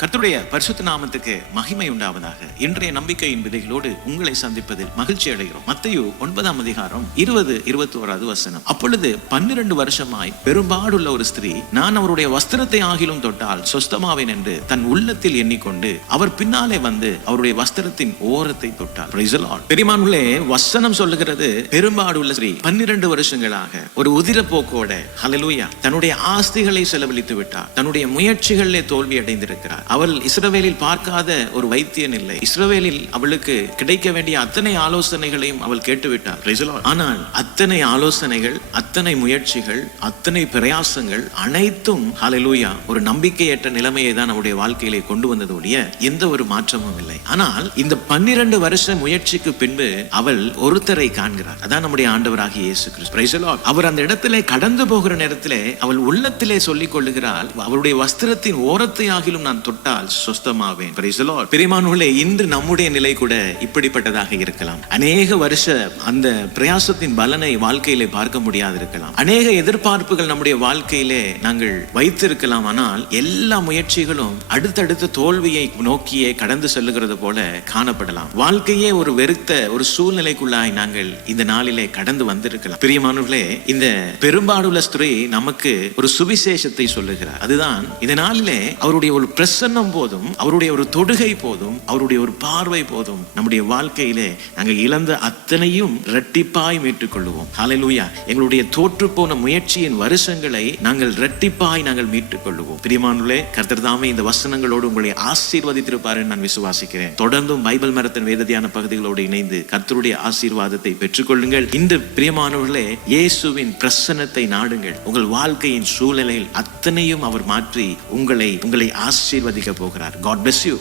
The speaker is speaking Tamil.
கர்த்தருடைய பரிசுத்த நாமத்துக்கு மகிமை உண்டாவதாக. இன்றைய நம்பிக்கையின் விதைகளோடு உங்களை சந்திப்பதில் மகிழ்ச்சி அடைகிறோம். மத்தையு ஒன்பதாம் அதிகாரம் இருபது இருபத்தி ஓராது வசனம். அப்பொழுது பன்னிரண்டு வருஷமாய் பெரும்பாடுள்ள ஒரு ஸ்திரீ நான் அவருடைய வஸ்திரத்தை ஆகிலும் தொட்டால் சொஸ்தமாவேன் என்று தன் உள்ளத்தில் எண்ணிக்கொண்டு அவர் பின்னாலே வந்து அவருடைய வஸ்திரத்தின் ஓரத்தை தொட்டார். Praise பெரியமானுள்ளே வசனம் சொல்லுகிறது பெரும்பாடுள்ள ஸ்திரீ பன்னிரண்டு வருஷங்களாக ஒரு உதிரப்போக்கோட ஹலலூயா தன்னுடைய ஆஸ்திகளை செலவழித்து விட்டார். தன்னுடைய முயற்சிகளிலே தோல்வி அடைந்திருக்கிறார் அவள் இஸ்ரவேலில் பார்க்காத ஒரு வைத்தியன் இல்லை. இஸ்ரவேலில் அவளுக்கு கிடைக்க வேண்டிய அத்தனை ஆலோசனைகளையும் அவள் கேட்டுவிட்டார். ஆனால் அத்தனை ஆலோசனைகள் அத்தனை முயற்சிகள் அத்தனை பிரயாசங்கள் அனைத்தும் ஹலலூயா ஒரு நம்பிக்கையற்ற நிலைமையை தான் அவருடைய வாழ்க்கையிலே கொண்டு வந்தது ஒழிய எந்த ஒரு மாற்றமும் இல்லை. ஆனால் இந்த பன்னிரண்டு வருஷ முயற்சிக்கு பின்பு அவள் ஒருத்தரை காண்கிறார். அதான் நம்முடைய ஆண்டவராக இயேசு கிறிஸ்து. அவர் அந்த இடத்திலே கடந்து போகிற நேரத்திலே அவள் உள்ளத்திலே சொல்லிக் கொள்ளுகிறாள் அவருடைய வஸ்திரத்தின் ஓரத்தை ஆகிலும் நான் தொட்டால் சொஸ்தமாவேன். Praise இன்று நம்முடைய நிலை கூட இப்படிப்பட்டதாக இருக்கலாம். அநேக வருஷ அந்த பிரயாசத்தின் பலனை வாழ்க்கையிலே பார்க்க முடியாது இருக்கலாம் அநேக எதிர்பார்ப்புகள் நம்முடைய வாழ்க்கையிலே நாங்கள் வைத்திருக்கலாம். ஆனால் எல்லா முயற்சிகளும் அடுத்தடுத்த தோல்வியை நோக்கியே கடந்து செல்லுகிறது போல காணப்படலாம். வாழ்க்கையே ஒரு வெறுத்த ஒரு சூழ்நிலைக்குள்ளாய் நாங்கள் இந்த நாளிலே கடந்து வந்திருக்கலாம். பிரியமானவர்களே இந்த பெரும்பாடுள்ள ஸ்திரீ நமக்கு ஒரு சுவிசேஷத்தை சொல்லுகிறார். அதுதான் இந்த நாளிலே அவருடைய ஒரு பிரசன்னம் போதும் அவருடைய ஒரு தொடுகை போதும் அவருடைய ஒரு பார்வை போதும் நம்முடைய வாழ்க்கையிலே நாங்கள் இழந்த அத்தனையும் இரட்டிப்பாய் மீட்டுக் கொள்ளுவோம் எங்களுடைய தோற்று போன முயற்சியின் வருஷங்களை நாங்கள் இரட்டிப்பாய் நாங்கள் மீட்டுக் கொள்ளுவோம் பிரியமானுள்ளே கர்த்தர் தாமே இந்த வசனங்களோடு உங்களை ஆசீர்வதித்திருப்பார் நான் விசுவாசிக்கிறேன். தொடர்ந்தும் பைபிள் மரத்தின் வேதத்தியான பகுதிகளோடு இணைந்து கர்த்தருடைய ஆசீர்வாதத்தை பெற்றுக்கொள்ளுங்கள். இந்த பிரியமானவர்களே இயேசுவின் பிரசன்னத்தை நாடுங்கள். உங்கள் வாழ்க்கையின் சூழ்நிலையில் அத்தனையும் அவர் மாற்றி உங்களை உங்களை ஆசீர்வதி ஆசீர்வதிக்க போகிறார் காட் bless you